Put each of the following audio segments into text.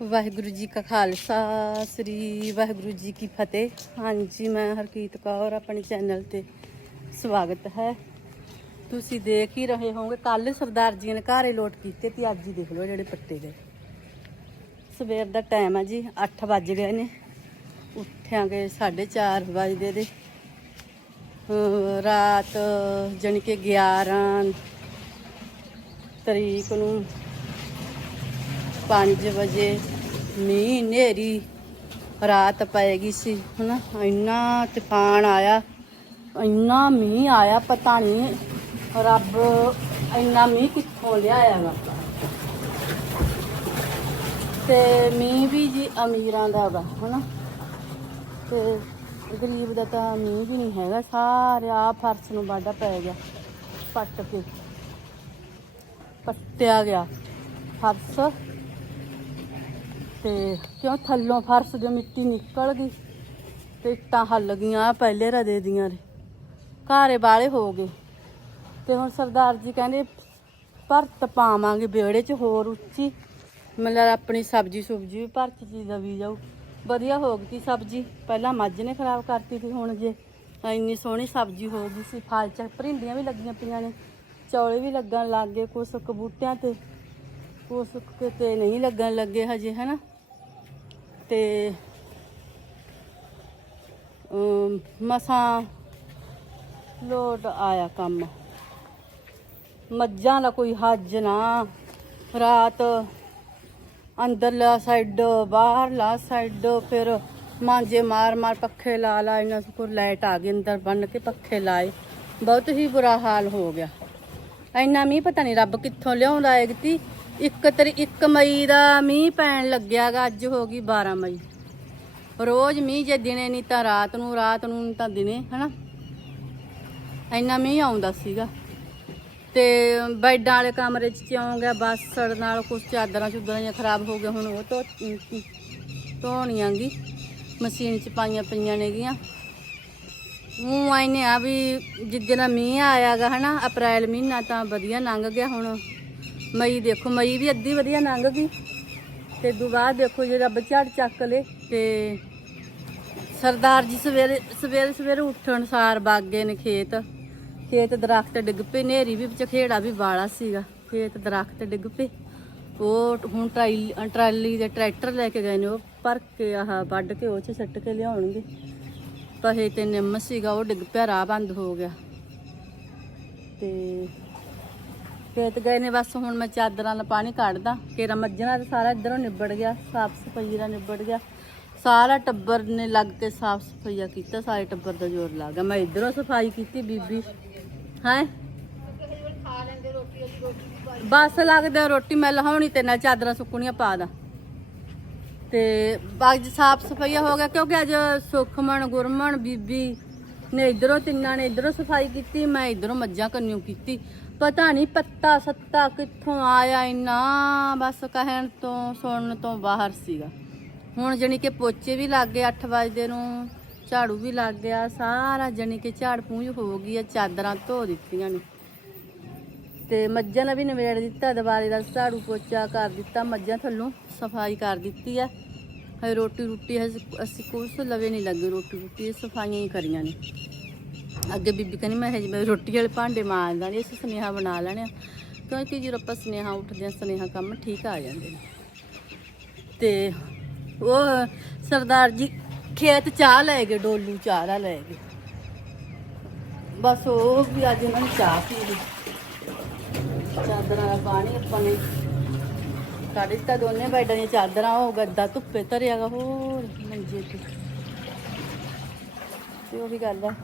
ਵਾਹਿਗੁਰੂ ਜੀ ਕਾ ਖਾਲਸਾ, ਸ੍ਰੀ ਵਾਹਿਗੁਰੂ ਜੀ ਕੀ ਫਤਿਹ। ਹਾਂਜੀ, ਮੈਂ ਹਰਕੀਤ ਕੌਰ, ਆਪਣੇ ਚੈਨਲ ਤੇ ਸਵਾਗਤ ਹੈ। ਤੁਸੀਂ ਦੇਖ ਹੀ ਰਹੇ ਹੋਵੋਗੇ ਕੱਲ ਸਰਦਾਰ ਜੀ ਨੇ ਘਾਰੇ ਲੋਟ ਕੀਤੇ ਤੇ ਅੱਜ ਹੀ ਦੇਖ ਲਓ ਜਿਹੜੇ ਪੱਤੇ ਗਏ ਸਵੇਰ ਦਾ ਟਾਈਮ ਹੈ ਜੀ 8 ਵੱਜ ਗਏ ਨੇ। ਉੱਠਿਆਂਗੇ 4:30 ਵਜੇ ਦੇ। ਰਾਤ ਜਾਣੀ ਕਿ 11 ਤਰੀਕ ਨੂੰ 5 ਵਜੇ ਮੀਂਹ ਹਨੇਰੀ, ਰਾਤ ਪੈ ਗਈ ਸੀ, ਹਨਾ? ਇੰਨਾ ਤੂਫਾਨ ਆਇਆ, ਇੰਨਾ ਮੀਂਹ ਆਇਆ, ਪਤਾ ਨਹੀਂ ਰੱਬ ਇੰਨਾ ਮੀਂਹ ਕਿੱਥੋਂ ਲਿਆਇਆ ਵਾ। ਤੇ ਮੀਂਹ ਵੀ ਜੀ ਅਮੀਰਾਂ ਦਾ ਵਾ, ਹਨਾ? ਤੇ ਗਰੀਬ ਦਾ ਤਾਂ ਮੀਂਹ ਵੀ ਨਹੀਂ ਹੈਗਾ ਸਾਰਿਆ ਫਰਸ਼ ਨੂੰ ਬਾਡਾ ਪੈ ਗਿਆ, ਪੱਟ ਕੇ। ਪੱਟਿਆ ਗਿਆ ਫਰਸ਼। ਤੇ ਕਿਉਂ ਥੱਲੋਂ ਫਰਸ਼ ਦੇ ਮਿੱਟੀ ਨਿਕਲ ਗਈ ਤੇ ਇੱਟਾਂ ਹੱਲ ਗਈਆਂ, ਆਹ ਪਹਿਲੇ ਰਦੇ ਦੀਆਂ ਨੇ। ਘਾਰੇ ਵਾਲੇ ਹੋ ਗਏ। ਤੇ ਹੁਣ ਸਰਦਾਰ ਜੀ ਕਹਿੰਦੇ, ਭਰਤ ਪਾਵਾਂਗੇ ਵਿਹੜੇ 'ਚ ਹੋਰ ਉੱਚੀ। ਮਤਲਬ ਆਪਣੀ ਸਬਜ਼ੀ ਸੁਬਜੀ ਵੀ ਭਰਤ ਚ ਵੀ ਜਾਊ। ਵਧੀਆ ਹੋ ਗਈ ਤੀ ਸਬਜ਼ੀ। ਪਹਿਲਾਂ ਮੱਝ ਨੇ ਖਰਾਬ ਕਰਤੀ ਸੀ ਹੁਣ ਜੇ ਇੰਨੀ ਸੋਹਣੀ ਸਬਜ਼ੀ ਹੋ ਗਈ ਸੀ, ਫਲ ਚ ਭਰਿੰਡੀਆਂ ਵੀ ਲੱਗੀਆਂ ਪਈਆਂ ਨੇ, ਚੌਲੇ ਵੀ ਲੱਗਣ ਲੱਗ ਗਏ, ਕੁਛ ਕੁ ਬੂਟਿਆਂ ਤੇ, ਕੁਛ ਕਿਤੇ ਨਹੀਂ ਲੱਗਣ ਲੱਗੇ ਹਜੇ, ਹਨਾ? ਤੇ ਮਸਾਂ ਲੋਟ ਆਇਆ ਕੰਮ। ਮੱਝਾਂ ਦਾ ਕੋਈ ਹੱਜ ਨਾ। ਰਾਤ ਅੰਦਰਲਾ ਸਾਈਡ ਬਾਹਰਲਾ ਸਾਈਡ ਫਿਰ ਮਾਂਜੇ ਮਾਰ ਮਾਰ ਪੱਖੇ ਲਾ ਲਾ ਇਹਨਾਂ ਸੁਕਰ ਲਾਈਟ ਆ ਗਈ ਅੰਦਰ, ਬੰਨ ਕੇ ਪੱਖੇ ਲਾਏ। ਬਹੁਤ ਹੀ ਬੁਰਾ ਹਾਲ ਹੋ ਗਿਆ। ਇੰਨਾ ਮੀਂਹ ਪਤਾ ਨਹੀਂ ਰੱਬ ਕਿੱਥੋਂ ਲਿਆਉਂਦਾ ਹੈ ਕਿਤੀ ਇੱਕ ਤਰੀ 1 ਮਈ ਦਾ ਮੀਂਹ ਪੈਣ ਲੱਗਿਆਗਾ, ਅੱਜ ਹੋ ਗਈ 12 ਮਈ। ਰੋਜ਼ ਮੀਂਹ ਜੇ ਦਿਨੇ ਨਹੀਂ ਤਾਂ ਰਾਤ ਨੂੰ ਰਾਤ ਨੂੰ ਨਹੀਂ ਤਾਂ ਦਿਨੇ, ਹਨਾ? ਇੰਨਾ ਮੀਂਹ ਆਉਂਦਾ ਸੀਗਾ। ਤੇ ਬੈਡਾਂ ਵਾਲੇ ਕਮਰੇ ਚ ਕਿਉਂ ਗਿਆ ਬਾਸੜ ਨਾਲ ਕੁਛ ਚਾਦਰਾਂ ਚੁਦਰਾਂ ਜਿਹੀਆਂ ਖਰਾਬ ਹੋ ਗਿਆ ਹੁਣ ਉਹ ਤੋਂ ਧੋਣੀਆਂ ਗੀ ਮਸ਼ੀਨ ਚ ਪਾਈਆਂ ਪਈਆਂ ਨੇਗੀਆਂ। ਉਹ ਆਇਨੇ ਆ ਵੀ ਜਿੱਦਣ ਮੀਂਹ ਆਇਆਗਾ, ਹਨਾ, ਅਪ੍ਰੈਲ ਮਹੀਨਾ ਤਾਂ ਵਧੀਆ ਲੰਘ ਗਿਆ ਹੁਣ। ਮਈ ਦੇਖੋ, ਮਈ ਵੀ ਅੱਧੀ ਵਧੀਆ ਲੰਘ ਗਈ। ਤੇ ਦੁਬਾਰਾ ਦੇਖੋ ਜੇ ਰੱਬ ਝੜ ਚੱਕ ਲੇ ਤੇ ਸਰਦਾਰ ਜੀ ਸਵੇਰੇ ਸਵੇਰੇ ਸਵੇਰੇ ਉੱਠਣ ਸਾਰ ਬਾਗੇ ਨੇ ਖੇਤ। ਖੇਤ ਦਰਖਤ ਡਿੱਗ ਪਏ ਨੇਰੀ ਵੀ ਵਿੱਚ, ਖੇੜਾ ਵੀ ਵਾਲਾ ਸੀਗਾ। ਖੇਤ ਦਰਖਤ ਡਿੱਗ ਪਏ। ਉਹ ਹੁਣ ਟਰਾਲੀ ਟਰਾਲੀ ਦੇ ਟਰੈਕਟਰ ਲੈ ਕੇ ਗਏ ਨੇ, ਉਹ ਭਰ ਕੇ ਆਹ ਵੱਢ ਕੇ ਉਹ ਚ ਸੱਟ ਕੇ ਲਿਆਉਣਗੇ। ਪਹੇ ਤੇ ਨਿੰਮ ਸੀਗਾ, ਉਹ ਡਿੱਗ ਪਿਆ, ਰਾਹ ਬੰਦ ਹੋ ਗਿਆ। ਤੇ ਖੇਤ ਗਏ ਨੇ, ਬਸ ਹੁਣ ਮੈਂ ਚਾਦਰਾਂ ਨਾਲ ਪਾਣੀ ਕੱਢਦਾ। ਕੇਰਾ ਮੱਝਾਂ ਦਾ ਸਾਰਾ ਇਧਰੋਂ ਨਿਬੜ ਗਿਆ, ਸਾਫ਼ ਸਫ਼ਾਈ ਦਾ ਨਿਬੜ ਗਿਆ। ਸਾਰਾ ਟੱਬਰ ਨੇ ਲੱਗ ਕੇ ਸਾਫ਼ ਸਫਾਈਆ ਕੀਤਾ, ਸਾਰੇ ਟੱਬਰ ਦਾ ਜ਼ੋਰ ਲੱਗ ਗਿਆ। ਮੈਂ ਇਧਰੋਂ ਸਫ਼ਾਈ ਕੀਤੀ ਬੀਬੀ। ਹੈ? ਬਸ ਲੱਗਦਾ ਰੋਟੀ ਮੈਂ ਲਹਾਉਣੀ ਤੇ ਨਾਲ ਚਾਦਰਾਂ ਸੁੱਕਣੀਆਂ ਪਾ ਦਾ। ਤੇ ਬਾਗ ਸਾਫ਼ ਸਫਾਈਆ ਹੋ ਗਿਆ, ਕਿਉਂਕਿ ਅੱਜ ਸੁਖਮਣ, ਗੁਰਮਣ ਬੀਬੀ ਨੇ ਇਧਰੋਂ ਤਿੰਨਾਂ ਨੇ ਇਧਰੋਂ ਸਫ਼ਾਈ ਕੀਤੀ, ਮੈਂ ਇਧਰੋਂ ਮੱਝਾਂ ਕੰਨਿਓ ਕੀਤੀ। ਪਤਾ ਨਹੀਂ ਪੱਤਾ ਸੱਤਾ ਕਿੱਥੋਂ ਆਇਆ ਇੰਨਾ, ਬਸ ਕਹਿਣ ਤੋਂ, ਸੁਣਨ ਤੋਂ ਬਾਹਰ ਸੀਗਾ। ਹੁਣ ਜਣੀ ਕਿ ਪੋਚੇ ਵੀ ਲੱਗ ਗਏ 8 ਵਜੇ ਨੂੰ, ਝਾੜੂ ਵੀ ਲੱਗ ਗਿਆ, ਸਾਰਾ ਜਣੀ ਕਿ ਝਾੜ ਪੂੰਝ ਹੋ ਗਈ ਆ, ਚਾਦਰਾਂ ਧੋ ਦਿੱਤੀਆਂ ਨੇ। ਤੇ ਮੱਝਾਂ ਦਾ ਵੀ ਨਿਬੇੜ ਦਿੱਤਾ ਦੁਬਾਰੇ ਦਾ ਝਾੜੂ ਪੋਚਾ ਕਰ ਦਿੱਤਾ, ਮੱਝਾਂ ਥੱਲੋਂ ਸਫ਼ਾਈ ਕਰ ਦਿੱਤੀ ਆ। ਹਜੇ ਰੋਟੀ ਰੋਟੀ ਹਜੇ ਅਸੀਂ ਕੁਛ ਲਵੇ ਨਹੀਂ ਲੱਗੇ ਰੋਟੀ ਰੋਟੀ ਸਫਾਈਆਂ ਹੀ ਕਰੀਆਂ ਨੇ। ਅੱਗੇ ਬੀਬੀ ਕਹਿੰਦੀ, ਮੈਂ ਹਜੇ ਮੈਂ ਰੋਟੀ ਵਾਲੇ ਭਾਂਡੇ ਮਾਂਜਦਾ ਨਹੀਂ ਅਸੀਂ ਸੁਨੇਹਾ ਬਣਾ ਲੈਣੇ ਆ। ਕਿਉਂਕਿ ਜਦੋਂ ਆਪਾਂ ਸੁਨੇਹਾ ਉੱਠਦੇ ਆ ਸੁਨੇਹਾ ਕੰਮ ਠੀਕ ਆ ਜਾਂਦੇ ਨੇ। ਤੇ ਉਹ ਸਰਦਾਰ ਜੀ ਖੇਤ ਚਾਹ ਲੈ ਗਏ, ਡੋਲੂ ਚਾਹ ਦਾ ਲੈ ਗਏ। ਬਸ ਉਹ ਵੀ ਅੱਜ ਉਹਨਾਂ ਨੇ ਚਾਹ ਪੀ ਲਈ। ਚਾਦਰਾਂ ਦਾ ਪਾਣੀ ਆਪਾਂ ਨੇ ਸਾਡੇ ਤਾਂ ਦੋਨੇ ਬੈਡਾਂ ਦੀਆਂ ਚਾਦਰਾਂ, ਉਹ ਗੱਦਾ ਧੁੱਪੇ ਧਰਿਆਗਾ ਹੋਰ ਮੰਜੇ ਤੇ। ਤੇ ਉਹ ਵੀ ਗੱਲ ਆ।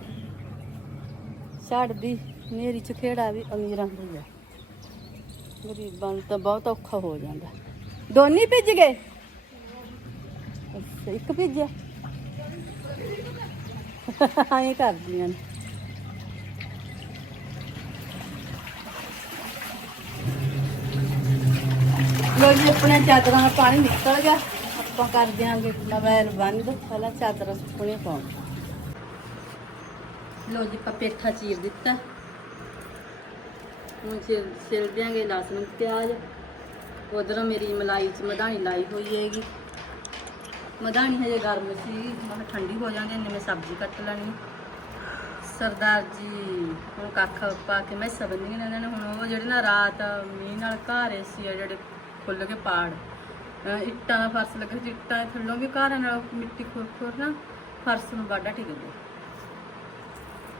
ਛੱਡਦੀ ਨੇਰੀ ਚ ਖੇੜਾ ਵੀ ਅਮੀਰਾਂ ਦੀ ਆ। ਗਰੀਬਾਂ ਨੂੰ ਤਾਂ ਬਹੁਤ ਔਖਾ ਹੋ ਜਾਂਦਾ। ਦੋਨੀ ਭਿੱਜ ਗਏ? ਅੱਛਾ, ਇੱਕ ਭਿੱਜਿਆ ਐਂ ਕਰਦੀਆਂ ਨੇ। ਲੋ ਜੀ ਆਪਣੇ ਚਾਦਰਾਂ ਦਾ ਪਾਣੀ ਨਿਕਲ ਗਿਆ। ਆਪਾਂ ਕਰ ਦਿਆਂਗੇ ਮੋਬਾਈਲ ਬੰਦ ਪਹਿਲਾਂ ਚਾਦਰਾਂ ਸੁੱਕਣੀਆਂ ਪਾਉਣ ਲੋ ਜੀ, ਆਪਾਂ ਪੇਠਾ ਚੀਰ ਦਿੱਤਾ। ਹੁਣ ਸਿਰ ਸਿਰ ਦਿਆਂਗੇ ਲਸਣ, ਪਿਆਜ਼। ਉਧਰੋਂ ਮੇਰੀ ਮਲਾਈ ਚ ਮਧਾਣੀ ਲਾਈ ਹੋਈ ਹੈਗੀ। ਮਧਾਣੀ ਹਜੇ ਗਰਮ ਸੀ। ਮੈਂ ਠੰਡੀ ਹੋ ਜਾਂਦੀ ਨੇ ਮੈਂ ਸਬਜ਼ੀ ਕੱਟ ਲੈਣੀ। ਸਰਦਾਰ ਜੀ, ਹੁਣ ਕੱਖ ਪਾ ਕੇ ਮੈਂ ਸਬੰਧੀਆਂ ਇਹਨਾਂ ਨੇ। ਹੁਣ ਉਹ ਜਿਹੜੇ ਨਾ ਰਾਤ ਮੀਂਹ ਨਾਲ ਘਾਰੇ ਸੀ ਆ, ਜਿਹੜੇ ਖੁੱਲ ਕੇ ਪਾੜ। ਇੱਟਾਂ ਦਾ ਫਰਸ਼ ਲੱਗਾ ਇੱਟਾਂ ਦੇ ਥੱਲੋਂ ਵੀ ਘਾਰਾਂ ਨਾਲ ਮਿੱਟੀ ਖੁਰ ਖੁਰ ਨਾ, ਫਰਸ਼ ਨੂੰ ਵਾਢਾ ਠੀਕ ਗਿਆ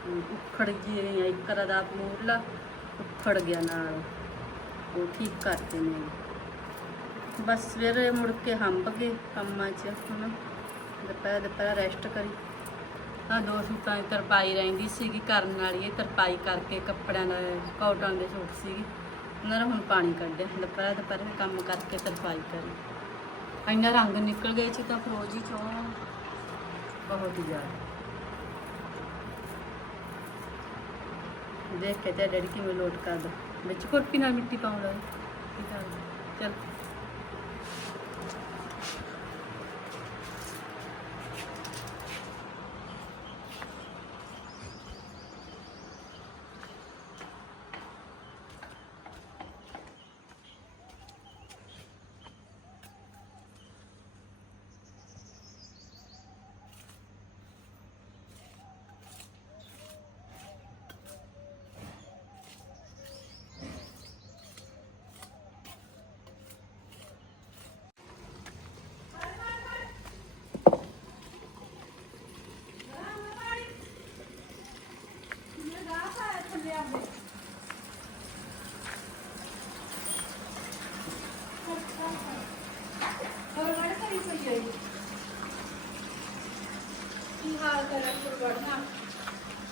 ਉਖੜ ਗਈ ਰਹੀ ਇੱਕ ਦਾ ਮੂਰਲਾ ਉਖੜ ਗਿਆ ਨਾਲ। ਉਹ ਠੀਕ ਕਰਤੇ ਨੇ। ਬਸ ਸਵੇਰੇ ਮੁੜ ਕੇ ਹੰਬ ਗਏ, ਕੰਮਾਂ 'ਚ ਹੁਣ ਦੁਪਹਿਰ ਦੁਪਹਿਰ ਰੈਸਟ ਕਰੀ। ਆ ਦੋ ਸੂਟਾਂ ਦੀ ਤਰਪਾਈ ਰਹਿੰਦੀ ਸੀਗੀ, ਕਰਨ ਵਾਲੀ ਇਹ ਤਰਪਾਈ ਕਰਕੇ ਕੱਪੜਿਆਂ ਦਾ, ਕਾਟਨ ਦੇ ਸੂਟ ਸੀਗੇ। ਉਹਨਾਂ ਦਾ ਹੁਣ ਪਾਣੀ ਕੱਢਿਆ। ਦੁਪਹਿਰ ਦੁਪਹਿਰ ਕੰਮ ਕਰਕੇ ਤਰਪਾਈ ਕਰੀ। ਇੰਨਾ ਰੰਗ ਨਿਕਲ ਗਏ ਸੀ ਤਾਂ, ਫਰੋਜੀ ਚੋਂ ਬਹੁਤ ਜ਼ਿਆਦਾ। ਹੀ ਜ਼ਿਆਦਾ ਦੇਖ ਕੇ ਤੇ ਡੈਡੀ ਕਿਵੇਂ ਲੋਟ ਕਰਦਾ। ਵਿੱਚ ਕੁਰਪੀ ਨਾਲ ਮਿੱਟੀ ਪਾਉਂਦਾ ਕੀ ਕਰਦਾ ਚਲ।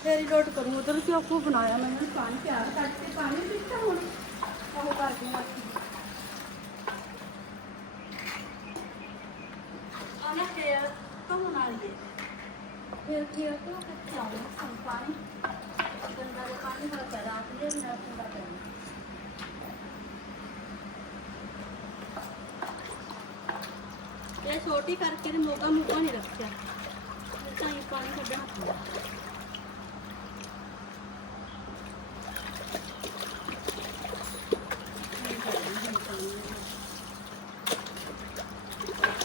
ਤੇਰੀ ਲੋਟ ਕਰੂੰ ਉਧਰ ਕਿਉਂ ਕੋ ਬਣਾਇਆ ਮੈਂ ਪਾਣੀ ਪਿਆਰ ਕਰਕੇ ਪਾਣੀ ਪੀਤਾ ਹੁਣ ਉਹ ਕਰਦੀ ਹਾਂ। ਆਨਾ ਤੇ ਤੋਂ ਨਾਲ ਦੇ ਫਿਰ ਕੀ ਕੋ ਕੱਚਾ ਹੋ ਸੰ ਪਾਣੀ ਗੰਦਾ ਜਿਹਾ ਪਾਣੀ ਵਾਲਾ ਕਰ ਰਾਤ ਦੇ ਨਾ ਠੰਡਾ ਕਰਨਾ ਇਹ ਛੋਟੀ ਕਰਕੇ ਤੇ ਮੋਗਾ ਮੋਗਾ ਨਹੀਂ ਰੱਖਿਆ। ਤਾਂ ਹੀ ਪਾਣੀ ਕੱਢਣਾ ਪੈਂਦਾ।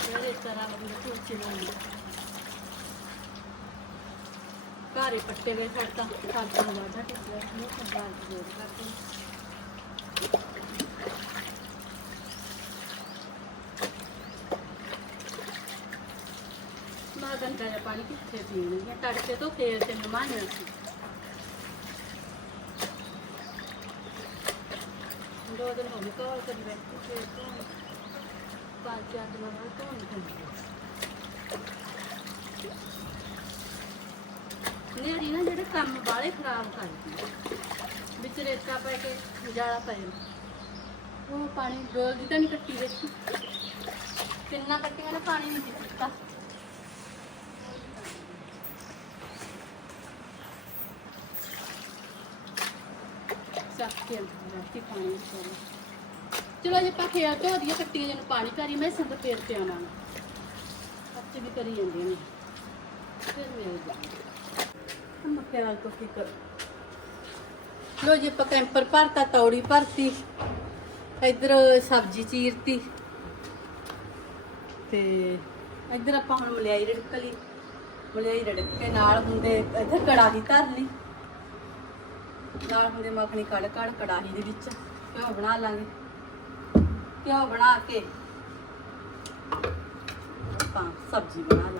ਮੇਰੇ ਤਰ੍ਹਾਂ ਬੰਦੇ ਸੋਚੇ ਨਹੀਂ। ਘਾਰੇ ਪੱਟੇ ਵੇ ਛੱਡਤਾ ਸਾਡਾ ਵਾਦਾ ਟਿਕਿਆ ਨਹੀਂ ਸਰਦਾਰ ਜੀ ਜੋੜ ਕਰਦੇ ਮਾ ਘੰਟਾ ਜਿਹਾ ਪਾਣੀ ਕਿੱਥੇ ਪੀਣਗੇ ਤੜਕੇ ਤੋਂ ਫੇਰ ਤੇ ਮਹਿਮਾਨ ਸੀ ਦੋ ਦਿਨ ਹੋ ਗਏ ਕਾਲ ਕਰੀ ਬੈਠੀ, ਫੇਰ ਤੋਂ ਪੰਜ ਚਾਰ ਦਿਨ ਬਾਅਦ ਤੋਂ ਨਹੀਂ ਨੇਰੀ ਨਾ ਜਿਹੜੇ ਕੰਮ ਬਾਲੇ ਖਰਾਬ ਕਰਦੀ ਵਿੱਚ ਰੇਤਾ ਪੈ ਕੇ ਜਾਲਾ ਪਏ ਜਾਂਦਾ ਉਹ ਪਾਣੀ ਡੋਲ ਦੀ ਤਾਂ ਨਹੀਂ ਕੱਟੀ ਵਿੱਚ। ਕਿੰਨਾ ਕੱਟੀਆਂ ਨੇ, ਪਾਣੀ ਨਹੀਂ ਦਿੱਤਾ। ਚੱਕ ਕੇ ਰੱਖੀ ਪਾਣੀ ਵਿੱਚ ਚਲੋ ਜੇ ਆਪਾਂ ਆ ਧੋ ਦਈਏ ਕੱਟੀਆਂ ਜਿਹਨੂੰ ਪਾਣੀ ਕਰੀ ਮੈਂ ਸੰਦ ਫੇਰ ਤੇ ਆਉਣਾ ਅੱਛੇ ਵੀ ਕਰੀ ਜਾਂਦੇ ਨੇ। ਫਿਰ ਮਿਲ ਜਾਣਾ ਹਮ ਤੋਂ ਕੀ ਕਰ। ਲੋ ਜੀ, ਆਪਾਂ ਕੈਂਪਰ ਭਰਤਾ, ਤੌੜੀ ਭਰਤੀ, ਇੱਧਰ ਸਬਜ਼ੀ ਚੀਰਤੀ। ਤੇ ਇੱਧਰ ਆਪਾਂ ਹੁਣ ਮਲਿਆਈ ਰੜਕ ਲਈ ਮਲਿਆਈ ਰੜਕ ਕੇ ਨਾਲ ਹੁੰਦੇ ਇੱਧਰ ਕੜਾਹੀ ਧਰ ਲਈ। ਨਾਲ ਹੁੰਦੇ ਮੱਖਣੀ ਕੜ ਕੜ ਕੜਾਹੀ ਦੇ ਵਿੱਚ, ਘਿਓ ਬਣਾ ਲਾਂਗੇ। ਘਿਓ ਬਣਾ ਕੇ, ਆਪਾਂ ਸਬਜ਼ੀ ਬਣਾ ਲਾਂਗੇ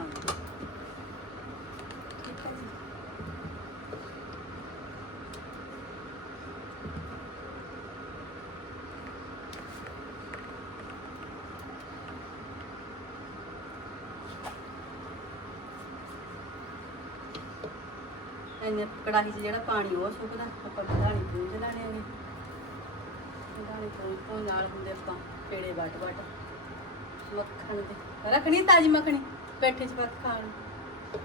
ਇੰਨੇ ਕੜਾਹੀ 'ਚ ਜਿਹੜਾ ਪਾਣੀ ਉਹ ਸੁੱਕਦਾ ਆਪਾਂ ਕੜਾਹੀ ਪੂੰਝ ਲੈਣੇ ਨੇ ਕੜਾਹੀ ਪੂੰਝ ਤੋਂ ਨਾਲ ਹੁੰਦੇ ਆਪਾਂ ਪੇੜੇ ਵੱਟ ਵੱਟ। ਮੱਖਣ ਦੇ। ਰੱਖਣੀ ਤਾਜੀ ਮੱਖਣੀ ਬੈਠੇ ਚ ਪੱਕ ਖਾਣ ਨੂੰ।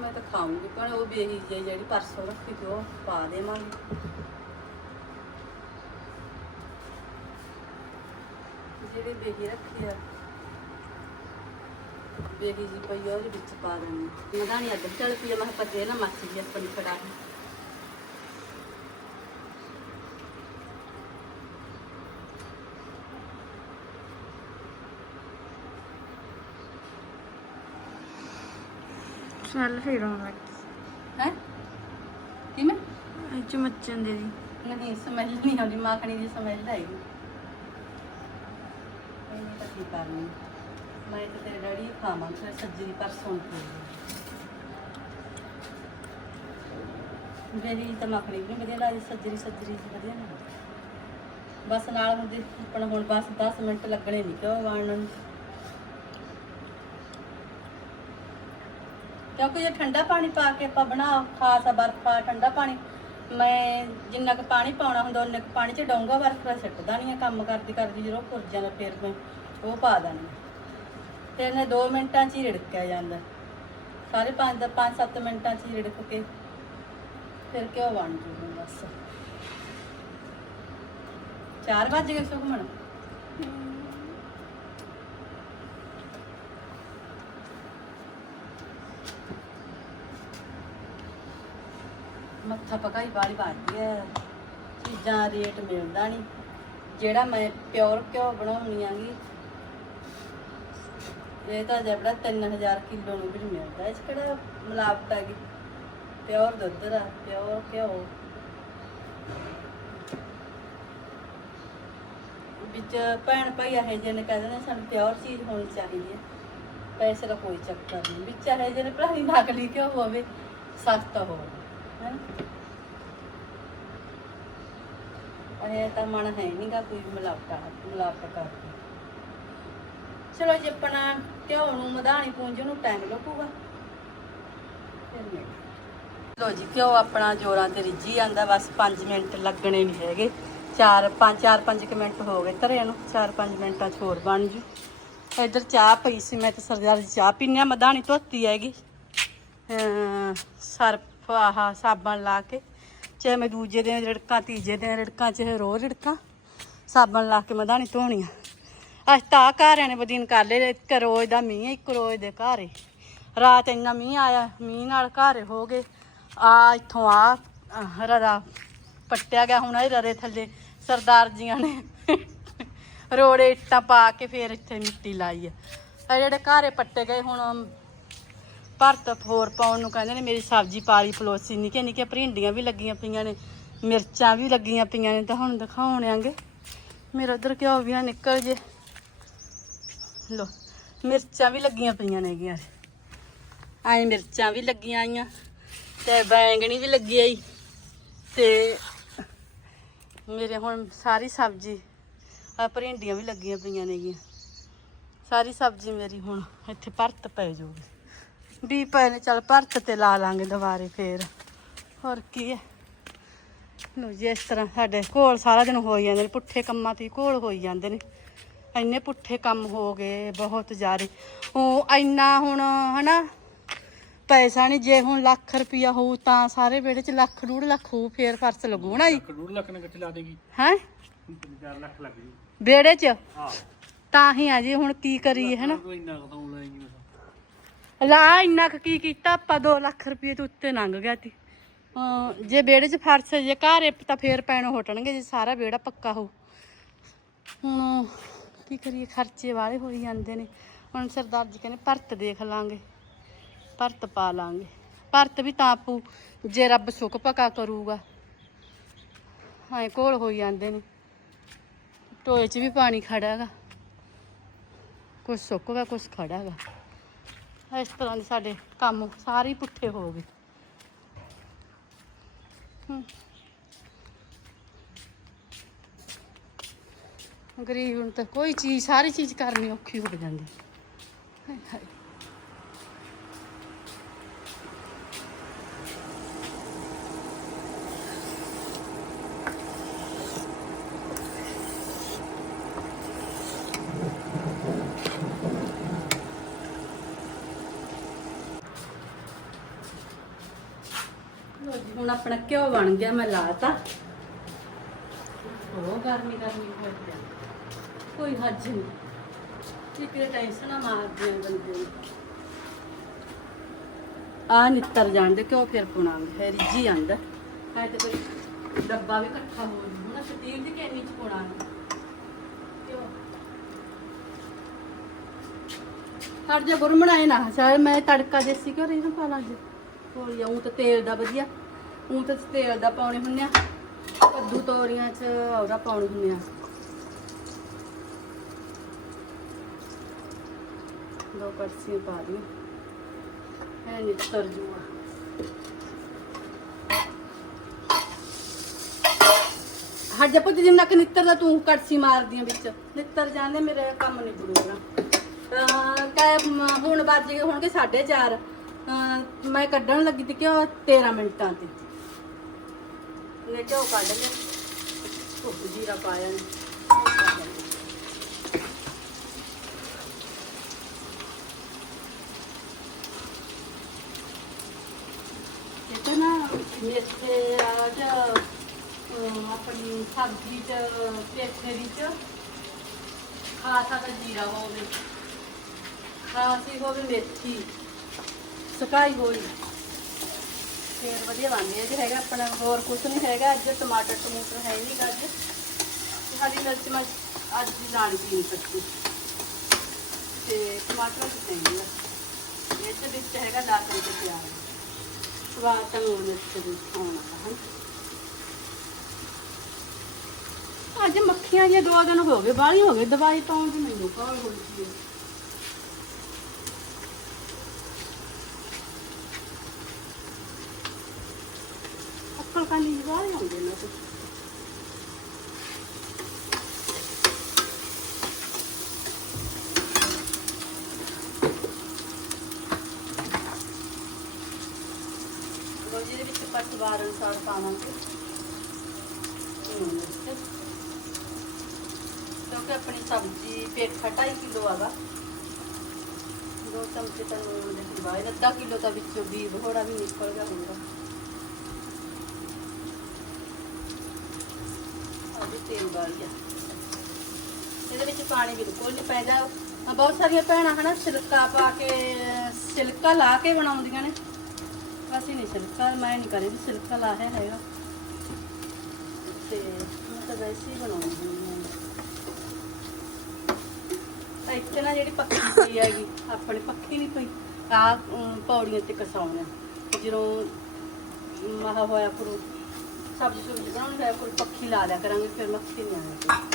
ਮੈਂ ਤਾਂ ਖਾਊਂਗੀ, ਪਰ ਉਹ ਬੇਹੀ ਜਿਹੀ ਜਿਹੜੀ ਪਰਸੋਂ ਰੱਖੀ ਤੇ ਉਹ ਪਾ ਦੇਵਾਂਗੀ। ਜਿਹੜੇ ਬੇਹੀ ਰੱਖੀ ਆ ਬੇਰੀ ਜੀ ਪਈ ਆ ਉਹਦੇ ਵਿੱਚ ਪਾ ਦੇਣੀ ਮਧਾਣੀ ਅੱਧ ਚਲ ਪੀ ਮੈਂ ਪੱਤੇ ਨਾ ਮਾਸੀ ਜੀ ਆਪਣੀ ਫੜਾ ਕੇ ਸਮੈਲ ਫੇਰ ਆਉਣ ਲੱਗ ਹੈ? ਕਿਵੇਂ? ਇਹ ਚ ਮੱਚਣ ਦੇ। ਦੀ ਨਹੀਂ ਸਮੈਲ ਨਹੀਂ ਆਉਂਦੀ। ਮਾਖਣੀ ਦੀ ਸਮੈਲ ਆਏਗੀ ਇਹ ਨਹੀਂ ਤਾਂ ਕਰਨੀ। ਮੈਂ ਤੇ ਤੇਰੇ ਡੈਡੀ ਖਾਵਾਂ, ਫਿਰ ਸੱਜਰੀ ਪਰਸੋਂ ਨੂੰ ਮੇਰੀ ਤਾਂ ਮੱਖਣੀ ਵੀ ਨੀ ਵਧੀਆ ਲੱਗਦੀ ਸੱਜਰੀ ਸੱਜਰੀ ਚ ਵਧੀਆ ਨਹੀਂ ਬਸ ਨਾਲ ਹੁੰਦੀ ਆਪਣਾ ਹੁਣ ਬਸ 10 ਮਿੰਟ ਲੱਗਣੇ ਨਹੀਂ ਕਿਉਂ ਵਾਣਨ ਨੂੰ ਕਿਉਂਕਿ ਜੇ ਠੰਡਾ ਪਾਣੀ ਪਾ ਕੇ ਆਪਾਂ ਬਣਾ ਖਾਸਾ ਬਰਫ ਪਾ ਠੰਡਾ ਪਾਣੀ, ਮੈਂ ਜਿੰਨਾ ਕੁ ਪਾਣੀ ਪਾਉਣਾ ਹੁੰਦਾ ਉਹਨੇ ਕੁ ਪਾਣੀ ਚ ਡਾਉਂਗਾ ਬਰਫ ਦਾ ਸਿੱਟਦਾ ਨਹੀਂ ਆ, ਕੰਮ ਕਰਦੀ ਕਰਦੀ ਜਦੋਂ ਭੁਰ ਜਾਣਾ ਫਿਰ ਮੈਂ ਉਹ ਪਾ ਦੇਣੀ ਤੇ ਇਹਨੇ 2 ਮਿੰਟਾਂ ਚ ਹੀ ਰਿੜਕਿਆ ਜਾਂਦਾ। ਸਾਰੇ 5 ਦਾ 5-7 ਮਿੰਟਾਂ ਚ ਹੀ ਰਿੜਕ ਕੇ ਫਿਰ ਘਿਓ ਬਣ ਜੂਗਾ ਬਸ? 4 ਵਜ ਗਏ ਸੁਖਮਣ ਮੱਥਾ ਪਕਾਈ ਵਾਲੀ ਬਾਦੀ ਹੈ ਚੀਜ਼ਾਂ ਰੇਟ ਮਿਲਦਾ ਨਹੀਂ ਜਿਹੜਾ ਮੈਂ ਪਿਓਰ ਘਿਓ ਬਣਾਉਣੀ ਆਂਗੀ ਇਹ ਤਾਂ ਜਿਹੜਾ 3000 ਕਿਲੋ ਨੂੰ ਵੀ ਮਿਲਦਾ, ਇਹ ਕਿਹੜਾ ਮਿਲਾਵਟ ਹੈਗੀ? ਪਿਓਰ ਦੁੱਧ ਦਾ, ਪਿਓਰ ਘਿਓ। ਵਿੱਚ ਭੈਣ ਭਾਈ ਇਹੋ ਜਿਹੇ ਨੇ ਕਹਿੰਦੇ ਨੇ ਸਾਨੂੰ ਪਿਓਰ ਚੀਜ਼ ਹੋਣੀ ਚਾਹੀਦੀ ਹੈ। ਪੈਸੇ ਦਾ ਕੋਈ ਚੱਕਰ ਨਹੀਂ। ਵਿੱਚ ਇਹੋ ਜਿਹੇ ਨੇ ਭਲਾਈ ਨਕਲੀ ਘਿਓ ਹੋਵੇ ਸਸਤਾ ਹੋਵੇ ਹੈ ਇਹ ਤਾਂ ਮਨ ਹੈ ਨਹੀਂਗਾ ਕੋਈ ਮਿਲਾਵਟਾ, ਮਿਲਾਵਟ ਕਰਦੀ ਚਲੋ ਜੇ, ਆਪਣਾ ਘਿਓ ਨੂੰ ਮਧਾਣੀ ਪੂੰਜ ਨੂੰ ਟਾਈਮ ਲੱਗੂਗਾ। ਫਿਰ ਮਿਲ ਲੋ ਜੀ, ਘਿਓ ਆਪਣਾ ਜੋਰਾਂ ਤੇ ਰਿੱਝੀ ਜਾਂਦਾ, ਬਸ 5 ਮਿੰਟ ਲੱਗਣੇ ਨਹੀਂ ਹੈਗੇ। 4 5 4 5 ਮਿੰਟ ਹੋ ਗਏ ਧਰੇ ਨੂੰ 4 5 ਮਿੰਟਾਂ ਚ ਹੋਰ ਬਣ ਜੂ। ਇੱਧਰ ਚਾਹ ਪਈ ਸੀ, ਮੈਂ ਤਾਂ ਸਰਦਾਰ ਦੀ ਚਾਹ ਪੀਣੀ ਆ, ਮਧਾਣੀ ਧੋਤੀ ਹੈਗੀ। ਅਮ, ਸਰਫ, ਆਹ, ਸਾਬਣ ਲਾ ਕੇ, ਚਾਹੇ ਮੈਂ ਦੂਜੇ ਦਿਨ ਰੜਕਾਂ, ਤੀਜੇ ਦਿਨ ਰੜਕਾਂ, ਚਾਹੇ ਰੋਜ਼ ਰੜਕਾਂ, ਸਾਬਣ ਲਾ ਕੇ ਮਧਾਣੀ ਧੋਣੀ ਆ। ਅੱਜ ਤਾਂ ਘਰਿਆਂ ਨੇ ਬਦੀਨ ਕਰ ਲਏ, ਇੱਕ ਰੋਜ਼ ਦਾ ਮੀਂਹ, ਇੱਕ ਰੋਜ਼ ਦੇ ਘਰ ਏ। ਰਾਤ ਇੰਨਾ ਮੀਂਹ ਆਇਆ, ਮੀਂਹ ਨਾਲ ਘਰ ਹੋ ਗਏ। ਆ ਇੱਥੋਂ ਆ ਰਦਾ ਪੱਟਿਆ ਗਿਆ ਹੁਣ ਇਹ ਰਦੇ ਥੱਲੇ, ਸਰਦਾਰ ਜੀਆਂ ਨੇ। ਰੋੜੇ ਇੱਟਾਂ ਪਾ ਕੇ ਫਿਰ ਇੱਥੇ ਮਿੱਟੀ ਲਾਈ ਆ ਆ ਜਿਹੜੇ ਘਰੇ ਪੱਟੇ ਗਏ ਹੁਣ, ਭਰਤ ਹੋਰ ਪਾਉਣ ਨੂੰ ਕਹਿੰਦੇ ਨੇ, ਮੇਰੀ ਸਬਜ਼ੀ ਪਾਲੀ ਪਲੋਸੀ, ਨਿੱਕੀਆਂ ਨਿੱਕੀਆਂ ਭਰਿੰਡੀਆਂ ਵੀ ਲੱਗੀਆਂ ਪਈਆਂ ਨੇ, ਮਿਰਚਾਂ ਵੀ ਲੱਗੀਆਂ ਪਈਆਂ ਨੇ, ਤਾਂ ਹੁਣ ਦਿਖਾਉਣ ਆਂਗੇ ਮੇਰਾ ਉਧਰ ਘਿਓ ਵੀ ਨਾ ਨਿਕਲ ਜੇ। ਲੋ, ਮਿਰਚਾਂ ਵੀ ਲੱਗੀਆਂ ਪਈਆਂ ਨੇਗੀਆਂ ਆਈ ਮਿਰਚਾਂ ਵੀ ਲੱਗੀਆਂ ਆਈਆਂ, ਤੇ ਬੈਂਗਣੀ ਵੀ ਲੱਗੀ ਆਈ। ਤੇ ਮੇਰੇ ਹੁਣ ਸਾਰੀ ਸਬਜ਼ੀ, ਆ ਭਰਿੰਡੀਆਂ ਵੀ ਲੱਗੀਆਂ ਪਈਆਂ ਨੇਗੀਆਂ ਸਾਰੀ ਸਬਜ਼ੀ ਮੇਰੀ ਹੁਣ ਇੱਥੇ ਭਰਤ ਪੈ ਜਾਊਗੀ ਵੀ ਪਏ ਨੇ ਚੱਲ ਭਰਤ ਤੇ ਲਾ ਲਾਂਗੇ ਦੁਬਾਰੇ ਫੇਰ। ਹੋਰ ਕੀ ਹੈ ਲੋ ਜੀ, ਇਸ ਤਰ੍ਹਾਂ ਸਾਡੇ ਕੋਲ ਸਾਰਾ ਦਿਨ ਹੋਈ ਜਾਂਦੇ ਨੇ, ਪੁੱਠੇ ਕੰਮਾਂ ਤੇ ਹੀ ਘੋਲ ਹੋਈ ਜਾਂਦੇ ਨੇ। ਇੰਨੇ ਪੁੱਠੇ ਕੰਮ ਹੋ ਗਏ ਬਹੁਤ ਜ਼ਿਆਦੇ। ਉਹ ਇੰਨਾ ਹੁਣ ਹਨਾ ਪੈਸਾ ਨਹੀਂ ਜੇ ਹੁਣ ਲੱਖ ਰੁਪਿਆ ਹੋਊ ਤਾਂ ਸਾਰੇ ਵਿਹੜੇ 'ਚ ਲੱਖ ਡੂਢ ਲੱਖ ਹੋਊ ਫੇਰ ਫਰਸ ਲੱਗੂ ਨਾ ਜੀ। ਕਰੋੜ ਲੱਖ ਨੇ ਕਿੱਥੇ ਲਾ ਦੇਗੀ? ਹੈ? 4 ਲੱਖ ਲੱਗ ਜੀ। ਵਿਹੜੇ 'ਚ? ਹਾਂ। ਤਾਂ ਹੀ ਆ ਜੀ ਹੁਣ ਕੀ ਕਰੀਏ ਹਨਾ? ਕੋਈ ਇੰਨਾ ਕਦੋਂ ਲਾਏਗੀ ਬਸ ਲਾ ਇੰਨਾ ਕੁ ਕੀ ਕੀਤਾ ਆਪਾਂ 2 ਲੱਖ ਰੁਪਏ ਤੋਂ ਉੱਤੇ ਲੰਘ ਗਿਆ ਤੀ। ਅਹ ਜੇ ਵਿਹੜੇ 'ਚ ਫਰਸ਼ ਜੇ ਘਰ ਤਾਂ ਫੇਰ ਪੈਣੋਂ ਹਟਣਗੇ ਜੇ ਸਾਰਾ ਵਿਹੜਾ ਪੱਕਾ ਹੋਊ। ਹੁਣ ਕੀ ਕਰੀਏ, ਖਰਚੇ ਵਾਲੇ ਹੋਈ ਜਾਂਦੇ ਨੇ। ਹੁਣ ਸਰਦਾਰ ਜੀ ਕਹਿੰਦੇ, ਭਰਤ ਦੇਖ ਲਾਂਗੇ, ਭਰਤ ਪਾ ਲਾਂਗੇ। ਭਰਤ ਵੀ ਤਾਂ ਆਪੂ, ਜੇ ਰੱਬ ਸੁੱਖ ਪਕਾ ਕਰੂਗਾ। ਹਾਂ ਕੋਲ ਹੋਈ ਜਾਂਦੇ ਨੇ। ਟੋਏ 'ਚ ਵੀ ਪਾਣੀ ਖੜਾ ਹੈਗਾ ਕੁਛ ਸੁੱਕਗਾ ਕੁਛ ਖੜਾ ਹੈਗਾ ਇਸ ਤਰ੍ਹਾਂ ਦੇ ਸਾਡੇ ਕੰਮ ਸਾਰੇ ਪੁੱਠੇ ਹੋ ਗਏ। ਹਮ। ਗਰੀਬ ਨੂੰ ਤਾਂ ਕੋਈ ਚੀਜ਼, ਸਾਰੀ ਚੀਜ਼ ਕਰਨੀ ਔਖੀ ਹੋ ਜਾਂਦੀ। ਹਾਏ ਹਾਏ। ਹੁਣ ਆਪਣਾ ਘਿਓ ਬਣ ਗਿਆ, ਮੈਂ ਲਾਤਾ। ਉਹ ਗਰਮੀ ਗਰਮੀ ਹੋ ਗਿਆ ਕੋਈ ਹੱਜ ਨਹੀਂ। ਇੱਕ ਟੈਨਸ਼ਨ ਨਾ ਬੰਦੇ ਨੂੰ। ਆ ਨਿੱਤਰ ਜਾਂਦੇ, ਕਿਉਂ ਫਿਰ ਪੁਣਾਂਗੇ ਹੈ ਰਿੱਜੀ ਆਂਦਾ ਹੈ ਤੇ ਕੋਈ ਡੱਬਾ ਵੀ ਇਕੱਠਾ ਹੋ ਜੂ। ਨਾ ਸਟੀਲ ਦੀ ਕੈਨੀ ਚ ਪੁਣਾਂਗੇ ਕਿਉਂ? ਹਟ ਗੁਰ ਬਣਾਏ ਨਾ ਸ਼ਾਇਦ ਮੈਂ ਤੜਕਾ ਦੇਸੀ ਘਿਓ ਨਾ ਪਾ ਲਾਂ ਅੱਜ ਹੋਲੀ ਆਉਂ ਤਾਂ ਤੇਲ ਦਾ ਵਧੀਆ। ਉਹ ਤਾਂ ਤੇਲ ਦਾ ਪਾਉਣੇ ਹੁੰਦੇ ਆ। ਕੱਦੂ ਤੋਰੀਆਂ ਚ ਔਰਾ ਪਾਉਣੇ ਹੁੰਦੇ ਆ। ਦੋ ਕੜਛੀਆਂ ਪਾ ਦੀ ਹੈ ਨਿੱਤਰ ਜੂਆ ਹਟ ਜਾ ਪੁੱਤ, ਜਿੰਨਾ ਕਿ ਨਿੱਤਰ ਦਾ ਤੂੰ ਕੜਛੀ ਮਾਰਦੀਆਂ ਵਿੱਚ। ਨਿੱਤਰ ਜਾਂਦੇ, ਮੇਰੇ ਕੰਮ ਨਹੀਂ ਬੜੂਗਾ ਕੈ ਹੁਣ ਵੱਜ ਗਏ ਹੋਣਗੇ 4:30 ਮੈਂ ਕੱਢਣ ਲੱਗੀ ਤੇ ਕਿ 13 ਮਿੰਟਾਂ ਤੇ। ਇਹ ਕਿਉਂ ਕੱਢ ਲਿਆ। ਧੁੱਪ ਜੀਰਾ ਪਾਇਆ ਨੇ ਇਹ ਤਾਂ ਨਾ ਮੇਥੇ ਆ ਅਹ, ਆਪਣੀ ਸਬਜ਼ੀ ਚ ਪੇਠੇ ਵਿੱਚ ਚ ਖਾਸਾ ਦਾ ਜੀਰਾ ਹੋਵੇ ਖਾਸੀ ਹੋਵੇ ਮੇਥੀ ਸਕਾਈ ਹੋਈ ਫੇਰ ਵਧੀਆ ਬਣਦੀ ਹੈ ਜੇ ਹੈਗਾ ਆਪਣਾ ਹੋਰ ਕੁਝ ਨਹੀਂ ਹੈਗਾ ਅੱਜ ਟਮਾਟਰ ਟਮੂਟਰ ਹੈ ਨਹੀਂ ਅੱਜ ਤੇ ਹਰੀ ਮਿਰਚ ਮੈਂ ਅੱਜ ਦੀ ਲਾਣੀ ਪੀਣ ਪੱਤੀ ਤੇ ਟਮਾਟਰ ਕਿਤੇ ਆ। ਇਹ ਚ ਵਿੱਚ ਹੈਗਾ ਲਸਣ ਤੇ ਪਿਆਜ਼। ਸਵਾਦ ਤਾਂ ਅੱਜ ਮੱਖੀਆਂ ਜੇ ਦੋ ਦਿਨ ਹੋ ਗਏ, ਬਾਹਲੀ ਹੋ ਗਏ, ਦਵਾਈ ਪਾਉਣ ਦੀ ਮੈਨੂੰ ਕਾਲ ਹੋ। ਗਈ ਅਕਲ ਕਾਲੀ ਬਾਹਲੀ ਆਉਂਦੇ ਨੇ ਤੇ ਲੋ ਜਿਹਦੇ ਵਿੱਚ ਆਪਾਂ ਸਵਾਦ ਪਾਵਾਂਗੇ। ਕਿਉਂਕਿ ਆਪਣੀ ਸਬਜ਼ੀ ਪੇਠਾ 2.5 ਕਿਲੋ ਆਗਾ ਦੋ ਚਮਚੇ ਤਾਂ ਨੂਣ ਦੇ ਪਾਏ ਅੱਧਾ ਕਿਲੋ ਤਾਂ ਵਿੱਚੋਂ ਵੀ ਥੋੜਾ ਵੀ ਨਿਕਲ ਗਿਆ ਹੋਊਗਾ। ਅੱਜ ਤੇਲ ਵਾਲੀ ਆ। ਇਹਦੇ ਵਿੱਚ ਪਾਣੀ ਬਿਲਕੁਲ ਨਹੀਂ ਪੈਂਦਾ ਬਹੁਤ ਸਾਰੀਆਂ ਭੈਣਾਂ ਹਨਾ ਸਿਲਕਾ ਪਾ ਕੇ ਸਿਲਕਾ ਲਾ ਕੇ ਬਣਾਉਂਦੀਆਂ ਨੇ। ਅਸੀਂ ਨਹੀਂ ਸਿਲਕਾ ਮੈਂ ਨਹੀਂ ਕਰੇ ਵੀ ਸਿਲਕਾ ਲਾਇਆ ਹੈਗਾ। ਤੇ ਮੈਂ ਤਾਂ ਵੈਸੇ ਹੀ ਬਣਾਉਂਦੀ ਹਾਂ। ਇੱਥੇ ਨਾ ਜਿਹੜੀ ਪੱਕੀ ਪਈ ਹੈਗੀ, ਆਪਣੀ ਪੱਕੀ ਨਹੀਂ ਪਈ ਆ ਪੌੜੀਆਂ ਤੇ ਕਸਾਉਣਾ ਜਦੋਂ ਮਹਾ ਹੋਇਆ ਫਿਰ ਸਬਜ਼ੀ ਸੁਬਜ਼ੀ ਬਣਾਉਣ ਹੋਇਆ ਕੋਈ ਪੱਖੀ ਲਾ ਲਿਆ ਕਰਾਂਗੇ, ਫਿਰ ਮੱਖੀ ਨਹੀਂ ਆਉਂਦੀ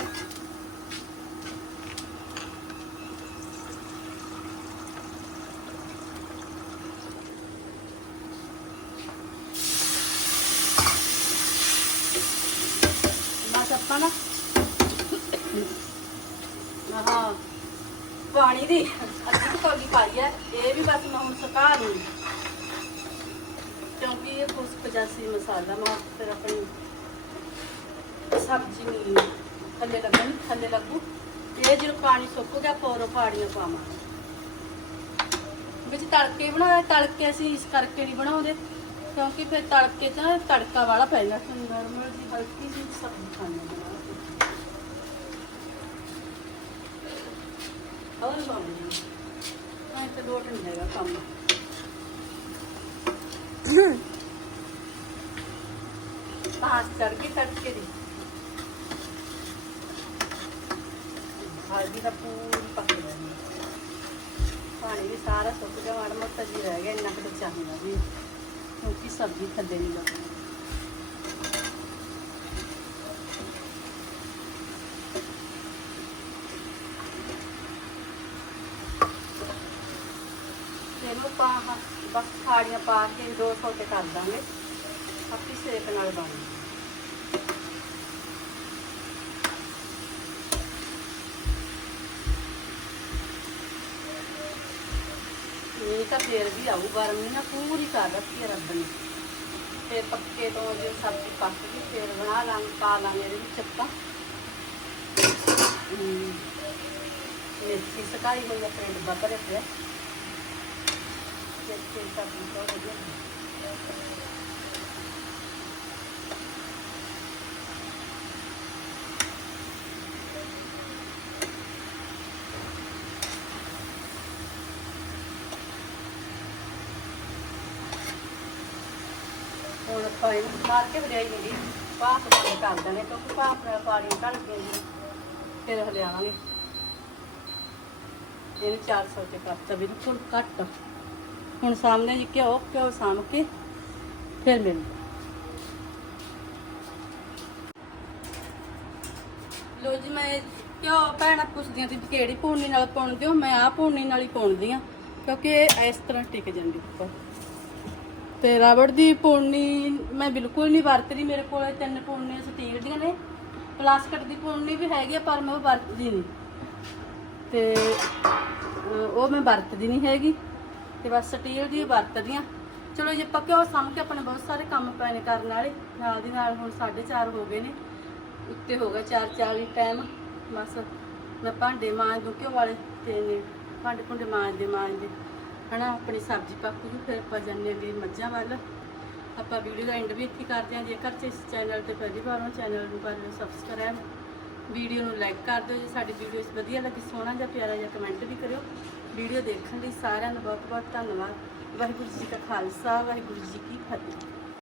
ਬਸ ਆਪਾਂ ਨਾ ਆਹ ਪਾਣੀ ਦੀ ਅੱਧੀ ਕੁ ਕੌਲੀ ਪਾਈ ਹੈ, ਇਹ ਵੀ ਬਸ ਮੈਂ ਹੁਣ ਸੁਕਾ ਲੂੰ ਕਿਉਂਕਿ ਇਹ ਖੁਸ਼ਕ ਜਾਸੀ ਮਸਾਲਾ ਮੈਂ ਫਿਰ ਆਪਣੀ ਸਬਜ਼ੀ ਨੂੰ ਥੱਲੇ ਲੱਗਣ, ਥੱਲੇ ਲੱਗੂ। ਇਹ ਜਦੋਂ ਪਾਣੀ ਸੁੱਕ ਗਿਆ ਪੋਰੋ ਪਾੜੀਆਂ ਪਾਵਾਂ। ਵਿੱਚ ਤੜਕੇ ਬਣਾਇਆ, ਤੜਕੇ ਅਸੀਂ ਇਸ ਕਰਕੇ ਨਹੀਂ ਬਣਾਉਂਦੇ, ਕਿਉਂਕਿ ਫਿਰ ਤੜਕੇ ਚ ਤੜਕਾ ਵਾਲਾ ਪੈ ਜਾਂਦਾ। ਨਰਮਲ ਜੀ ਹਲਕੀ ਜਿਹੀ ਸਬਜ਼ੀ ਖਾਣੀ ਬਣਾ ਕੇ ਹੋਰ ਬਾਣੀ ਮੈਂ ਤੇ ਲੋਟ ਨਹੀਂ ਹੈਗਾ ਕੰਮ ਪਾਸ ਚੜ ਤੜਕੇ ਦੀ। ਹਲਦੀ ਦਾ ਪੂਰੀ ਪੱਕ ਜਾਂਦੀ ਪਾਣੀ ਵੀ ਸਾਰਾ ਸੁੱਕ ਗਿਆ, ਮਾੜਾ ਮੋਟਾ ਜੀ ਰਹਿ ਗਿਆ, ਇੰਨਾ ਕੁ ਤਾਂ ਚਾਹੀਦਾ ਵੀ। ਕਿਉਂਕਿ ਸਬਜ਼ੀ ਥੱਲੇ ਨਹੀਂ ਲੱਗਣੀ ਤੇ ਇਹਨੂੰ ਪਾ ਬਸ ਪਾ ਕੇ ਦੋ ਛੋਟੇ ਕਰ ਦਾਂਗੇ। ਆਪੀ ਸੇਕ ਨਾਲ ਬਣ ਇਹ ਤਾਂ ਫੇਰ ਵੀ ਆਊ ਗਰਮੀ ਨਾ, ਪੂਰੀ ਕਰ ਰੱਖੀ ਰੱਬ ਨੇ। ਫਿਰ ਪੱਕੇ ਤੋਂ ਜੇ ਸਬਜ਼ੀ ਪੱਕ ਗਈ, ਫਿਰ ਬਣਾ ਲਾਂਗੇ, ਪਾ ਲਾਂਗੇ ਇਹਦੇ ਵਿੱਚ ਆਪਾਂ। ਮੇਥੀ ਸਕਾਈ ਹੋਈ ਆਪਣੇ ਡੱਬਾ ਭਰਿਆ ਪਿਆ ਤੇ ਸਬਜ਼ੀ ਬਹੁਤ ਵਧੀਆ ਹੁਣ ਆਪਾਂ ਮਾਰ ਕੇ ਵਜਾਈ ਦੀ ਭਾਪ ਬੰਦ ਕਰ ਦੇਣੇ ਕਿਉਂਕਿ ਭਾਪ ਨਾਲ ਪਾਣੀ ਕੱਢ ਗਈ ਜੀ ਫਿਰ ਹਲਿਆਵਾਂਗੇ। ਇਹਨੇ 400 ਤੇ ਕਰਤਾ ਬਿਲਕੁਲ ਘੱਟ ਹੁਣ ਸਾਹਮਣੇ ਜੀ ਘਿਓ ਘਿਓ ਸਾਂਭ ਕੇ ਫਿਰ ਮਿਲ ਲੋ ਜੀ ਮੈਂ ਘਿਓ ਭੈਣਾਂ ਪੁੱਛਦੀਆਂ ਸੀ ਕਿਹੜੀ ਪੂਰਨੀ ਨਾਲ ਪਾਉਂਦੇ ਹੋ? ਮੈਂ ਆਹ ਪੂਰਨੀ ਨਾਲ ਹੀ ਪਾਉਂਦੀ ਆ ਕਿਉਂਕਿ ਇਹ ਇਸ ਤਰ੍ਹਾਂ ਟਿਕ ਜਾਂਦੀ ਉੱਪਰ। ਤੇ ਰਬੜ ਦੀ ਪੂਰਨੀ ਮੈਂ ਬਿਲਕੁਲ ਨਹੀਂ ਵਰਤਦੀ, ਮੇਰੇ ਕੋਲ ਤਿੰਨ ਪੂਰਨੀਆਂ ਸਟੀਲ ਦੀਆਂ ਨੇ। ਪਲਾਸਟਿਕ ਦੀ ਪੂਰਨੀ ਵੀ ਹੈਗੀ ਆ, ਪਰ ਮੈਂ ਉਹ ਵਰਤਦੀ ਨਹੀਂ। ਤੇ ਉਹ ਮੈਂ ਵਰਤਦੀ ਨਹੀਂ ਹੈਗੀ। ਤੇ ਬਸ ਸਟੀਲ ਦੀ ਵਰਤਦੀ ਆ ਚਲੋ ਜੇ ਪੱਕੇ ਉਹ ਕੇ ਆਪਣੇ ਬਹੁਤ ਸਾਰੇ ਕੰਮ ਪਏ ਨੇ ਕਰਨ ਵਾਲੇ। ਨਾਲ ਦੀ ਨਾਲ ਹੁਣ 4:30 ਹੋ ਗਏ ਨੇ। ਉੱਤੇ ਹੋ ਗਿਆ 4:40 ਟਾਈਮ ਬਸ ਮੈਂ ਭਾਂਡੇ ਮਾਂਜ ਦੂੰ ਘਿਓ ਵਾਲੇ ਤੇ ਨੇ ਭਾਂਡੇ ਭੁੰਡੇ ਮਾਂਜਦੇ ਮਾਂਜਦੇ। ਹਨਾ, ਆਪਣੀ ਸਬਜ਼ੀ ਪੱਕ ਗਈ, ਫਿਰ ਆਪਾਂ ਜਾਂਦੇ ਹਾਂ ਮੱਝਾਂ ਵੱਲ। ਆਪਾਂ ਵੀਡੀਓ ਦਾ ਐਂਡ ਵੀ ਇੱਥੇ ਕਰਦੇ ਹਾਂ। ਜੇਕਰ ਤੇ ਇਸ ਚੈਨਲ ਤੇ ਪਹਿਲੀ ਵਾਰ ਹੋ ਚੈਨਲ ਨੂੰ ਕਰ ਲਿਓ ਸਬਸਕ੍ਰਾਈਬ ਵੀਡੀਓ ਨੂੰ ਲਾਈਕ ਕਰ ਦਿਓ ਜੇ। ਸਾਡੀ ਵੀਡੀਓ ਵਧੀਆ ਲੱਗੀ, ਸੋਹਣਾ ਜਿਹਾ ਪਿਆਰਾ ਜਿਹਾ ਕਮੈਂਟ ਵੀ ਕਰਿਓ। ਵੀਡੀਓ ਦੇਖਣ ਲਈ ਸਾਰਿਆਂ ਦਾ ਬਹੁਤ ਬਹੁਤ ਧੰਨਵਾਦ। ਵਾਹਿਗੁਰੂ ਜੀ ਕਾ ਖਾਲਸਾ, ਵਾਹਿਗੁਰੂ ਜੀ ਕੀ ਫਤਿਹ।